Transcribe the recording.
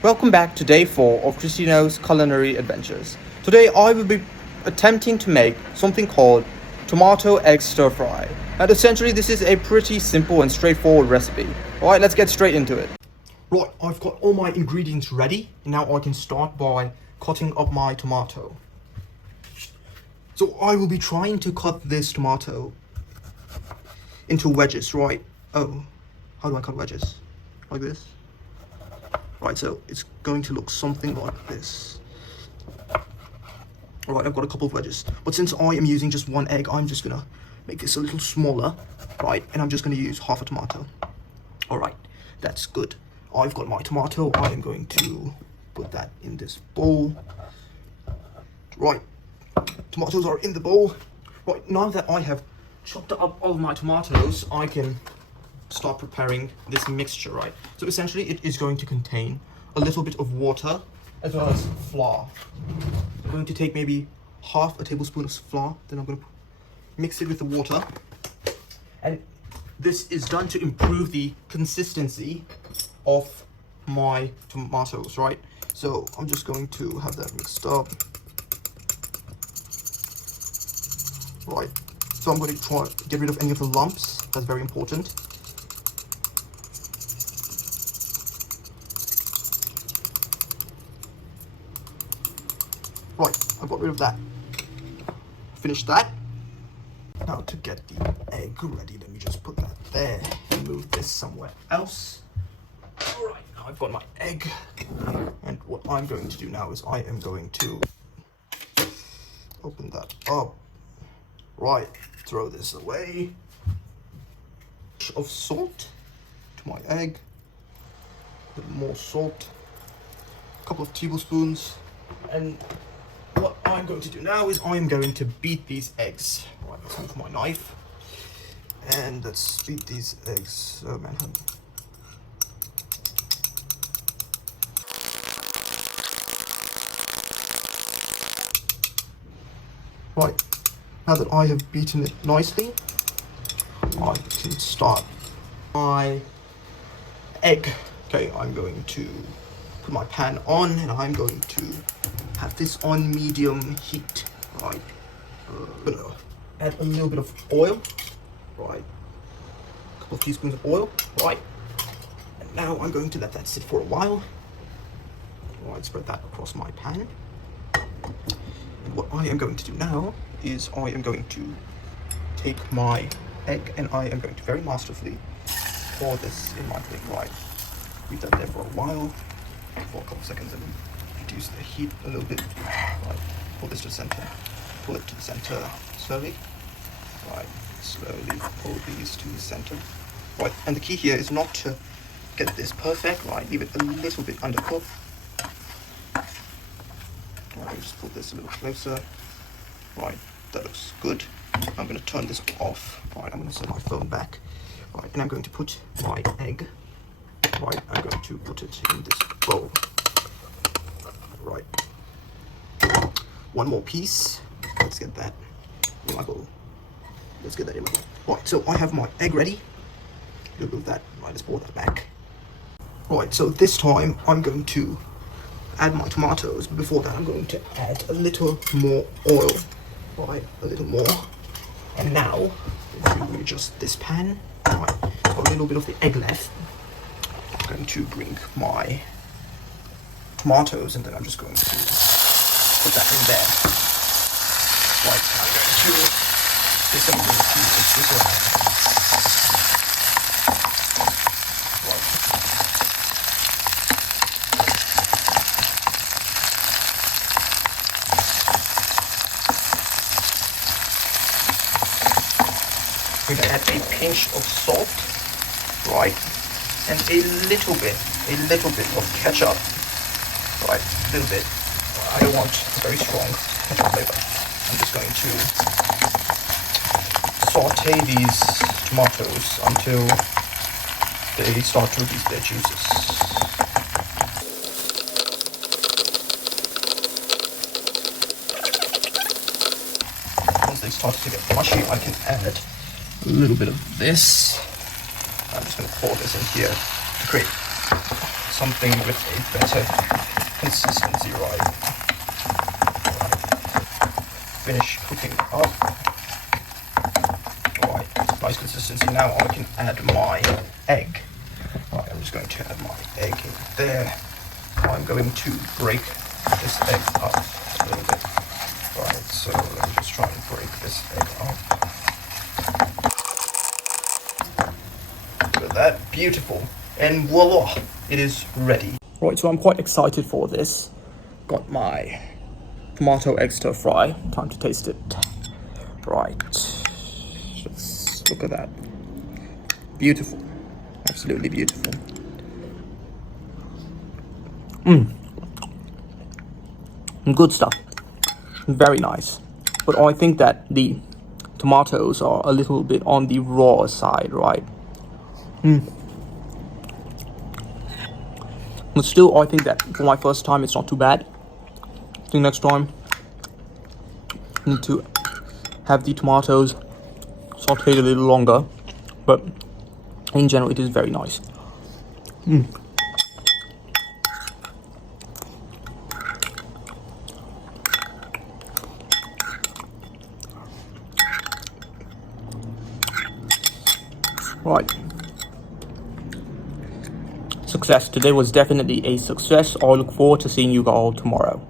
Welcome back to day 4 of Christino's culinary adventures. Today I will be attempting to make something called tomato egg stir fry. And essentially this is a pretty simple and straightforward recipe. Alright, let's get straight into it. Right, I've got all my ingredients ready. Now I can start by cutting up my tomato. So I will be trying to cut this tomato into wedges, right? Oh, how do I cut wedges? Like this? Right, so it's going to look something like this. Alright, I've got a couple of wedges. But since I am using just one egg, I'm just gonna make this a little smaller, right? And I'm just gonna use half a tomato. Alright, that's good. I've got my tomato. I am going to put that in this bowl. Right, tomatoes are in the bowl. Right, now that I have chopped up all of my tomatoes, I can start preparing this mixture, right? So essentially it is going to contain a little bit of water as well as flour. I'm going to take maybe half a tablespoon of flour, then I'm going to mix it with the water. And this is done to improve the consistency of my tomatoes, right? So I'm just going to have that mixed up. Right, so I'm going to try to get rid of any of the lumps. That's very important. Right, I've got rid of that. Finished that. Now to get the egg ready, let me just put that there and move this somewhere else. Alright, now I've got my egg. And what I'm going to do now is I am going to open that up. Right, throw this away. Of salt to my egg. A little more salt. A couple of tablespoons. And what I'm going to do now is I'm going to beat these eggs. Right, let's move my knife. And let's beat these eggs. Oh man. Right, now that I have beaten it nicely, I can start my egg. Okay, I'm going to put my pan on and I'm going to have this on medium heat. Right, gonna add a little bit of oil. Right, a couple of teaspoons of oil. Right, and now I'm going to let that sit for a while. Right, spread that across my pan. And what I am going to do now is I am going to take my egg and I am going to very masterfully pour this in my thing. Right, leave that there for a while, for a couple of seconds, and reduce the heat a little bit. Right, pull this to the center, pull it to the center slowly. Right, slowly pull these to the center. Right, and the key here is not to get this perfect. Right, leave it a little bit undercooked. Right, just pull this a little closer. Right, that looks good. I'm going to turn this off. Right, I'm going to set my phone back. Right, and I'm going to put my egg. Right, I'm going to put it in this bowl. Right, one more piece. Let's get that in my bowl. Let's get that in my bowl. Right, so I have my egg ready. Remove that. Right, let's pour that back. Right, so this time I'm going to add my tomatoes, but before that I'm going to add a little more oil. Right, a little more. And now, if you adjust this pan, right, got a little bit of the egg left. I'm going to bring my tomatoes and then I'm just going to put that in there. Right, now I'm going to disable this around. We're going to add a pinch of salt, right, and a little bit of ketchup, right, a little bit. I don't want a very strong ketchup flavor. I'm just going to saute these tomatoes until they start to release their juices. Once they start to get mushy, I can add a little bit of this. I'm just going to pour this in here to create something with a better consistency, right? Finish cooking up. Alright, nice consistency. Now I can add my egg. Alright, I'm just going to add my egg in there. I'm going to break this egg up a little bit. Right, so let me just try and break this egg up. Look at that, beautiful. And voila, it is ready. Right, so I'm quite excited for this. Got my tomato egg stir fry. Time to taste it. Right, just look at that. Beautiful, absolutely beautiful. Good stuff. Very nice. But I think that the tomatoes are a little bit on the raw side, right? But still, I think that for my first time, it's not too bad. I think next time, I need to have the tomatoes sauteed a little longer. But in general, it is very nice. Right. Success. Today was definitely a success. I look forward to seeing you all tomorrow.